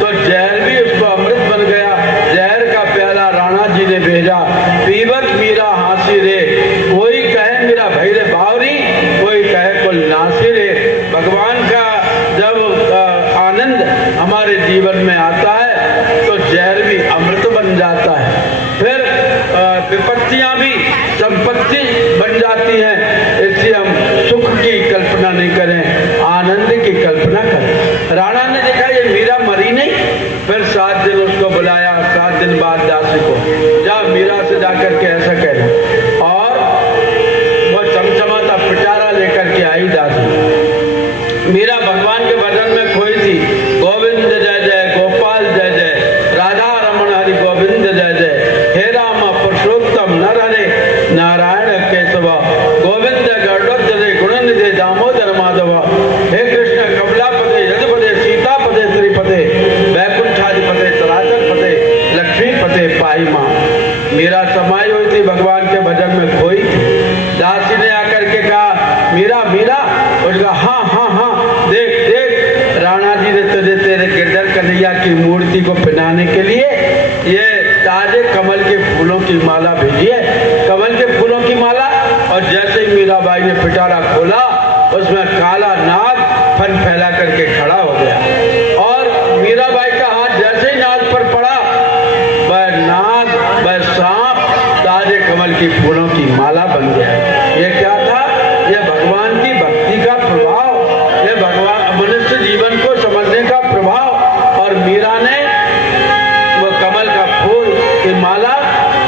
तो जहर भी उसको अमृत बन गया। जहर का प्याला राणा जी ने भेजा, पीवत मीरा हासी रे, कोई कहे मेरा भई रे बावरी, कोई कहे कुल नासी रे। भगवान का जब आनंद हमारे जीवन में आता है तो जहर भी अमृत बन जाता है। फिर विपत्तियां भी संपत्ति बन जाती हैं। इसलिए हम सुख की कल्पना नहीं करें, आनंद की कल्पना करें। राणा ने देखा ये मीरा मरी नहीं, फिर 7 दिन उसको बुलाया। 7 दिन बाद दासी को जा मीरा से जाकर के ऐसा कहना, और वो चमचमाता पिटारा लेकर के आई दासी। मीरा भगवान के भजन में खोई थी, गोविंद जय जय गोपाल जय जय, राधा रमण हरि गोविंद जय जय, हे राम पुरुषोत्तम नर हरे नारायण केशव, गोविंद गरुड़ध्वज गुणनिधे दामोदर माधव, हे कृष्ण कमलापते यदुपते सीतापते श्रीपते, वैकुंठाधिपते चराचरपते लक्ष्मीपते पाई मां। मीरा समाई हुई थी, भगवान के भजन में खोई थी। दासी ने आकर के कहा मीरा मीरा, उसका हाँ हाँ हाँ, देख देख राणा जी ने तुझे तेरे गिरधर कन्हैया की मूर्ति को पहनाने के लिए ये ताजे कमल के फूलों की माला भेजी है, कमल के फूलों की माला। और जैसे ही मीराबाई ने पिटारा खोला, उसमें काला नाग फन फैला करके खड़ा हो गया, और मीराबाई का हाथ जैसे ही नाग पर पड़ा, वह नाग वह सांप ताजे कमल की फूलों की माला बन गया। ये क्या था? यह भगवान की भक्ति का प्रभाव, यह भगवान मनुष्य जीवन को समझने का प्रभाव। और मीरा ने वो कमल का फूल की माला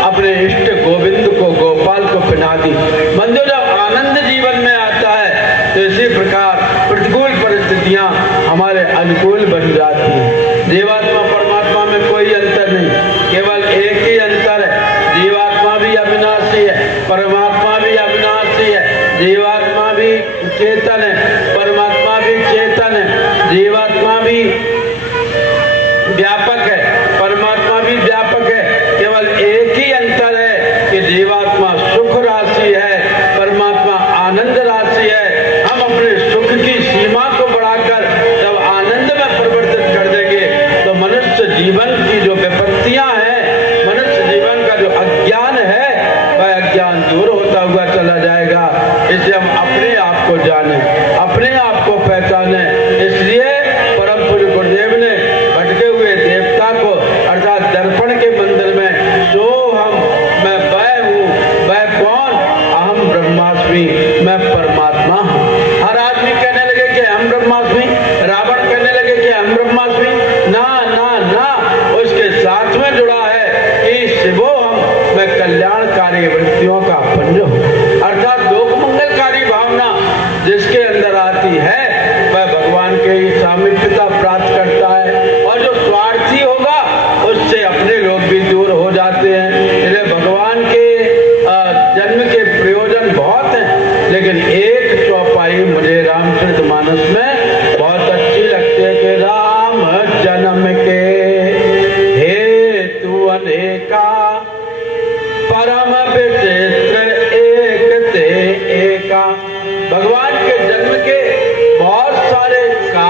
अपने इष्ट गोविंद को, गोपाल को पहना दी। बंधु, जब आनंद जीवन में आता है तो इसी प्रकार प्रतिकूल परिस्थितियां हमारे अनुकूल बन जाती हैं। जीवात्मा परमात्मा में कोई अंतर नहीं, केवल एक ही अंतर है, जीवात्मा भी अविनाशी है, परमात्मा भी अविनाशी है। जीवात्मा भी चेतन है, परमात्मा भी चेतन है। जीवात्मा भी व्यापक है, परमात्मा भी व्यापक है। केवल एक ही अंतर है कि जीवात्मा सुख राशि है, परमात्मा आनंद राशि है। हम अपने सुख की सीमा को बढ़ाकर जब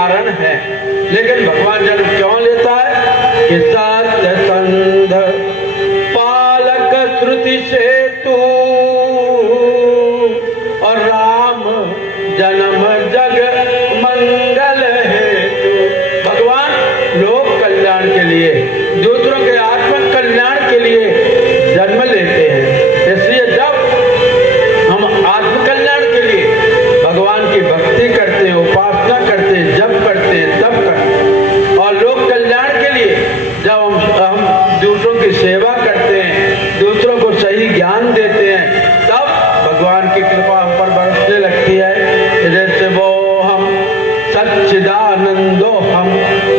कारण है, लेकिन भगवान जन्म क्यों लेता है कि सत्यसंध पालक श्रुति से तू और राम जन्म जग मंगल हेतु। भगवान लोक कल्याण के लिए, दूसरों के आत्म कल्याण के लिए जन्म लेते हैं। इसलिए जब हम आत्म कल्याण के लिए भगवान की भक्ति करते हैं, उपासना करते हैं, जप करते हैं, तप करते हैं, और लोक कल्याण के लिए जब हम दूसरों की सेवा करते हैं, दूसरों को सही ज्ञान देते हैं, तब भगवान की कृपा हम पर बरसने लगती है। जैसे वो हम सच्चिदानंदो हम,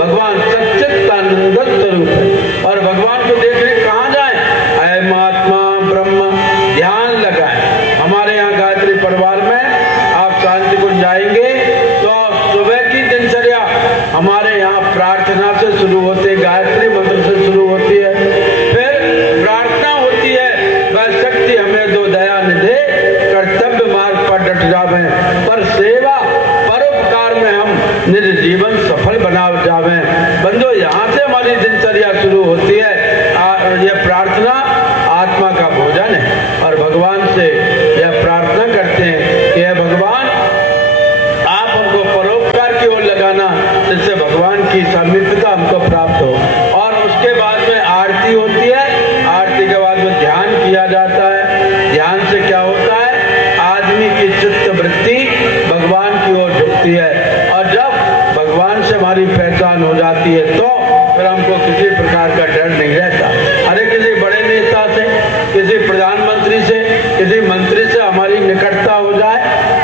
भगवान सच्चिदानंद स्वरूप है। और भगवान को देखने कहाँ जाए? अयम आत्मा ब्रह्म ध्यान लगाए। हमारे यहाँ गायत्री परिवार में आप शांति कुंज जाएंगे तो सुबह की दिनचर्या हमारे यहाँ प्रार्थना से शुरू होती है, गायत्री मंत्र से शुरू होती है, फिर प्रार्थना होती है, वह शक्ति हमें दो दया निधे कर्तव्य मार्ग पर डट जावे, पर सेवा परोपकार में हम निज जीवन सफल बना जावे। बंधु, यहाँ से हमारी दिनचर्या शुरू होती है। यह प्रार्थना आत्मा का भोजन है और भगवान से यह प्रार्थना करते हैं कि हे भगवान, आप हमको परोपकार की ओर लगाना, जिससे भगवान की सामीप्यता हमको प्राप्त हो। और उसके बाद में आरती होती है, आरती के बाद में ध्यान किया जाता है। ध्यान से क्या होता है? आदमी की चित्त वृत्ति भगवान की ओर झुकती है, और जब भगवान से हमारी पहचान हो जाती है तो फिर हमको किसी प्रकार का डर नहीं रहता। अरे किसी बड़े नेता से, किसी प्रधानमंत्री से, किसी मंत्री से हमारी निकटता हो जाए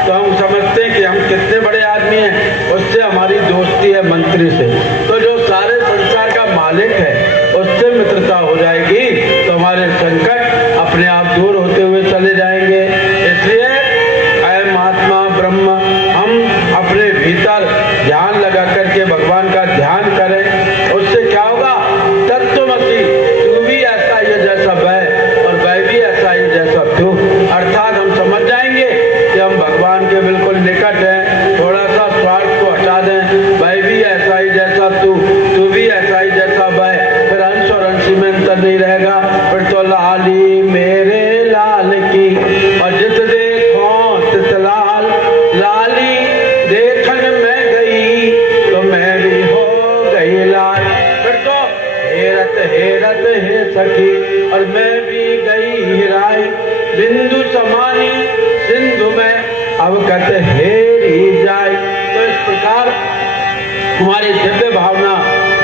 तो हम समझते हैं कि हम कितने बड़े आदमी हैं, उससे हमारी दोस्ती है मंत्री से। तो जो सारे संसार का मालिक है उससे मित्रता हो जाएगी तो हमारे संकट अपने आप दूर होते हुए चले जाएंगे। इसलिए अयम आत्मा ब्रह्म, हम अपने भीतर ध्यान लगा करके भगवान का ध्यान करें। उससे क्या होगा? तत्वमसि, तू भी ऐसा ही जैसा वह और वह भी ऐसा ही जैसा तू। अर्थात हम समझ जाएंगे कि हम भगवान के बिल्कुल निकट हैं। थोड़ा सा स्वार्थ को हटा दें, वह भी ऐसा ही जैसा तू, तू भी ऐसा ही जैसा वह, फिर अंश और अंशी में अंतर नहीं रहेगा। फिर तो लाली मेरे लाल की, और जित देखो तित लाल, लाली देखन में गई तो मैं भी हो गई लाल। फिर तो हेरत हेरत हे सखी, और मैं भी गई हिराई, बिंदु समानी सिंधु में अवगत हेरी जाए। तो इस प्रकार हमारी दिव्य भावना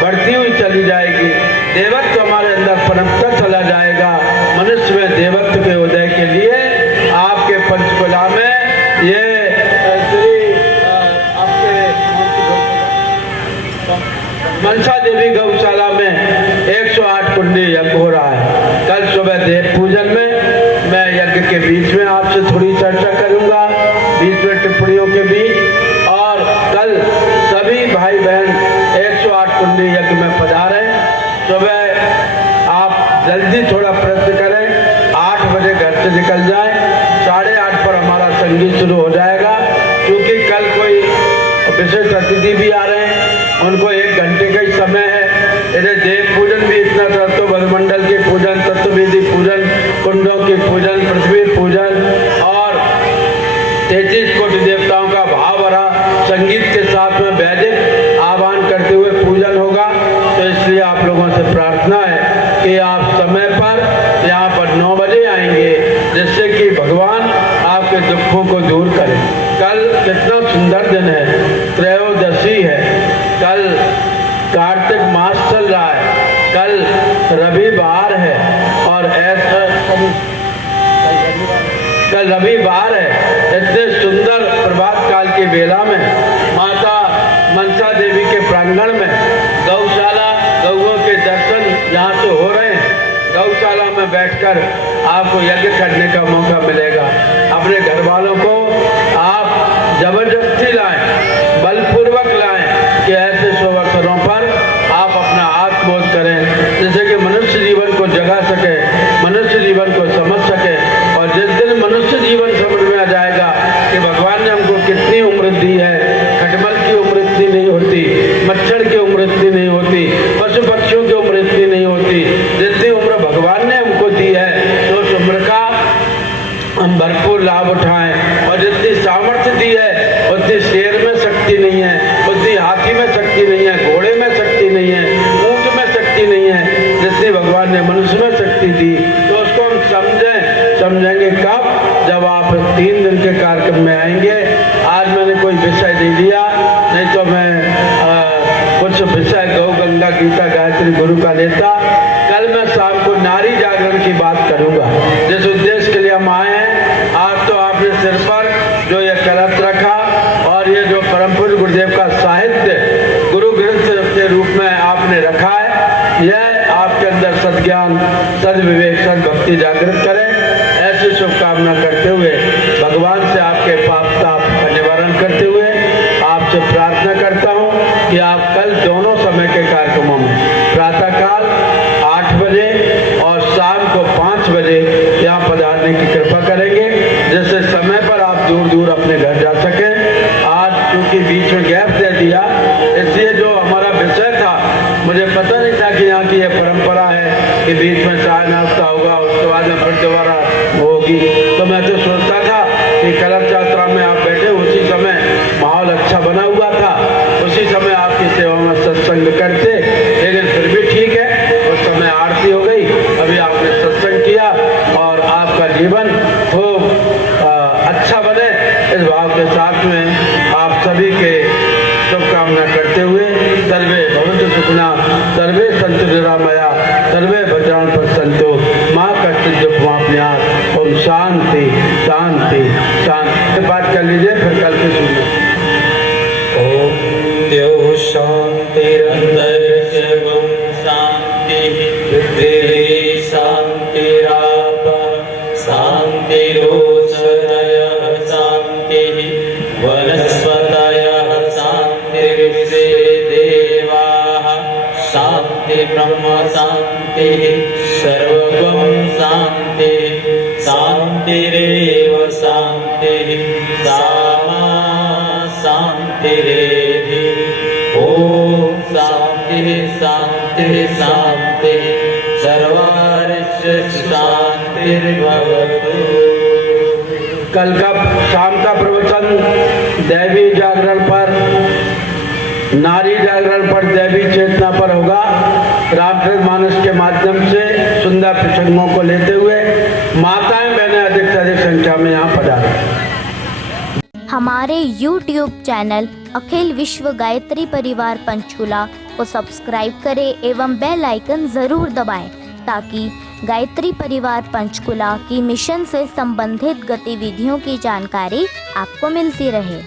बढ़ती हुई चली जाएगी, देवत्व हमारे अंदर पनपता चला जाएगा। मनुष्य में देवत्व के उदय के लिए आपके पंचकुला में ये श्री आपके मनसा देवी गौशाला में 108 कुंडी यज्ञ हो रहा है। कल सुबह देव पूजन में मैं यज्ञ के बीच में आपसे थोड़ी चर्चा करूंगा, बीच में टिप्पणियों के बीच। और कल सभी भाई बहन 108 कुंडी यज्ञ में पधारें। सुबह आप जल्दी थोड़ा प्रयत्न करें, 8 बजे घर से निकल जाएं, 8:30 पर हमारा संगीत शुरू हो जाएगा। क्योंकि कल कोई विशेष अतिथि भी आ रहे हैं, उनको 1 घंटे का ही समय है। इधर देव पूजन भी इतना तत्व मंडल के पूजन, तत्ववेदी पूजन, कुंडों की पूजन, पृथ्वी पूजन और 33 कोटि देवताओं का भाव भरा संगीत के साथ में वैदिक आह्वान करते हुए पूजन होगा। तो इसलिए आप लोगों से प्रार्थना है कि आप समय पर यहाँ पर 9 बजे आएंगे, जिससे कि भगवान आपके दुखों को दूर करें। कल कितना सुंदर दिन है, त्रयोदशी है, कल कार्तिक मास चल रहा है, कल रविवार है, और ऐसा कल रविवार है। इतने सुंदर प्रभात काल की बेला में माता मनसा देवी के प्रांगण में गौशाला, गौओं के दर्शन जहाँ से हो रहे हैं, गौशाला में बैठकर आपको यज्ञ करने का मौका मिलेगा। अपने घर वालों को आप जबरदस्ती लाएं, बलपूर्वक लाएं कि ऐसे शुभ अवसरों पर आप अपना आत्मबोध करें, जिससे कि मनुष्य जीवन को जगा सके, मनुष्य जीवन को समझ सके। और जिस दिन मनुष्य जीवन समझ में आ जाएगा कि भगवान ने हमको कितनी उम्र दी है, खटमल की उम्र इतनी नहीं होती, शक्ति दी, तो उसको हम समझेंगे कब? जब आप 3 दिन के कार्यक्रम में आएंगे। आज मैंने कोई विषय नहीं दिया, नहीं तो मैं कुछ विषय गौ गंगा गीता गायत्री गुरु का लेता। कल मैं शाम को नारी जागरण की बात करूंगा, जिस उद्देश्य के लिए हम आए हैं। आज तो आपने सिर पर जो ये कलश रखा और ये जो परम पूज्य गुरुदेव का साहित्य गुरु ग्रंथ के रूप में आपने रखा है, यह आपके अंदर सद्ज्ञान, सद्विवेक, सद्भक्ति जागृत करे, ऐसी शुभकामना करते हुए भगवान से आपके पाप ताप का निवारण करते हुए आपसे प्रार्थना करता हूँ कि आप कल दोनों समय के कार्यक्रमों में प्रातःकाल 8 बजे और शाम को 5 बजे यहाँ पधारने की कृपा करेंगे, जिससे समय पर आप दूर दूर अपने घर जा सकें। आज क्योंकि बीच में गैप दे दिया, इसलिए जो हमारा विषय था मुझे पता नहीं था कि यहाँ की ये परंपरा है कि बीच में चाय नाश्ता होगा, उसके बाद में फिर दोबारा होगी। तो मैं तो सोचता था कि कलश यात्रा में आप बैठे उसी समय माहौल अच्छा बना हुआ था, उसी समय आपकी सेवा में सत्संग करते, लेकिन फिर भी ठीक है, उस समय आरती हो गई, अभी आपने सत्संग किया और आपका जीवन खूब अच्छा बने, इस भाव के साथ में आप सभी के शुभकामना करते हुए सर्वे भवन्तु सुखिनः, सर्वे सन्तु निरामया, सर्वे भद्राणि पश्यन्तु मा कश्चित् दुःखमाप्नुयात्। ओम शांति शांति शांति। बात कर लीजिए, फिर कल से सुनिए। ओम द्यौः शान्तिरन्तरिक्षं शान्तिः, पृथिवी शान्तिरापः शान्तिरोषधयः शान्तिः, वनस्पतयः शान्तिर्विश्वे देवाः शान्ति ब्रह्म शान्तिः, सर्वगं शान्तिः, शान्तिरेव शान्तिः, सामा शान्तिरेधि। ओम शान्तिः शान्तिः शान्तिः, सर्वार्थ शान्तिर्भवतु। कल का शाम का प्रवचन दैवी जागरण पर, नारी जागरण पर, दैवी चेतना पर होगा। रामचरितमानस के माध्यम से सुंदर प्रसंगों को लेते हुए माताएं बहनें अधिक से अधिक संख्या में यहाँ पधारें। हमारे YouTube चैनल अखिल विश्व गायत्री परिवार पंचकुला को सब्सक्राइब करें एवं बेल आइकन ज़रूर दबाएं, ताकि गायत्री परिवार पंचकुला की मिशन से संबंधित गतिविधियों की जानकारी आपको मिलती रहे।